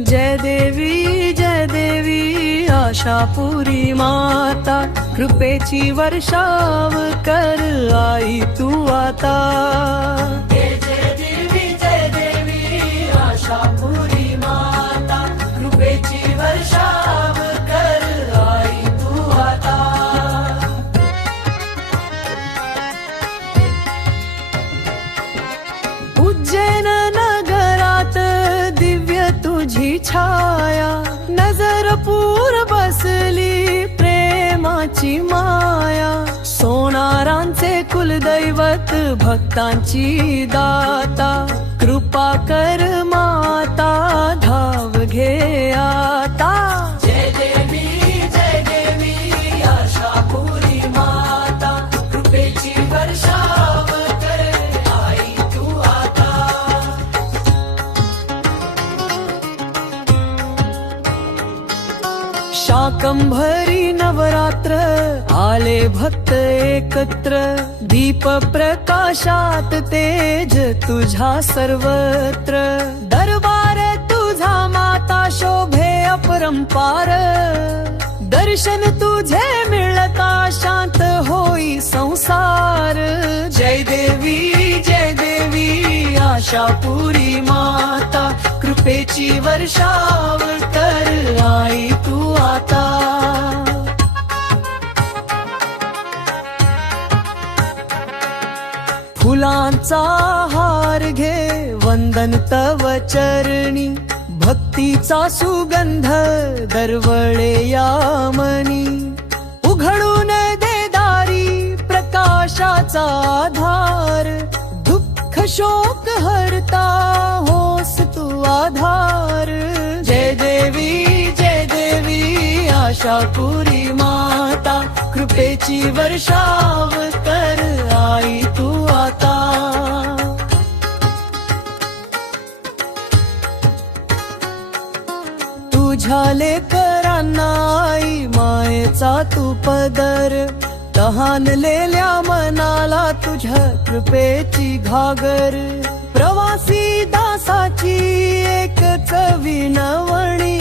जय देवी जय देवी आशापुरी माता। कृपेची वर्षाव कर आई तू आता। जय जय देवी जय देवी आशापुरी माता। कृपेची वर्षाव कर आई तू आता। उज्जैन तुझी छाया नजर पूर बसली प्रेमाची माया. सोनारांचे कुलदैवत भक्तांची दाता. कृपा कर मा शाकंभरी नवरात्र आले भक्त एकत्र दीप प्रकाशात तेज तुझा सर्वत्र. दरबार तुझा माता शोभे अपरंपार. दर्शन तुझे मिळता शांत होई संसार. जय देवी जय देवी आशापुरी माता कृपेची वर्षाव फुलांचा हार घे वंदन तव चरणी भक्तीचा सुगंध दरवळे या मनी उघडून दे दारी प्रकाशाचा आधार दुःख शोक हरता होस तू आधार. जय देवी जय देवी आशा पुरी माता कृपेची वर्षाव तुझ्या लेकरांना आई मायेचा तू पदर. तहानलेल्या मनाला तुझ्या कृपेची घागर. प्रवासी दासाची एक चवी नवणी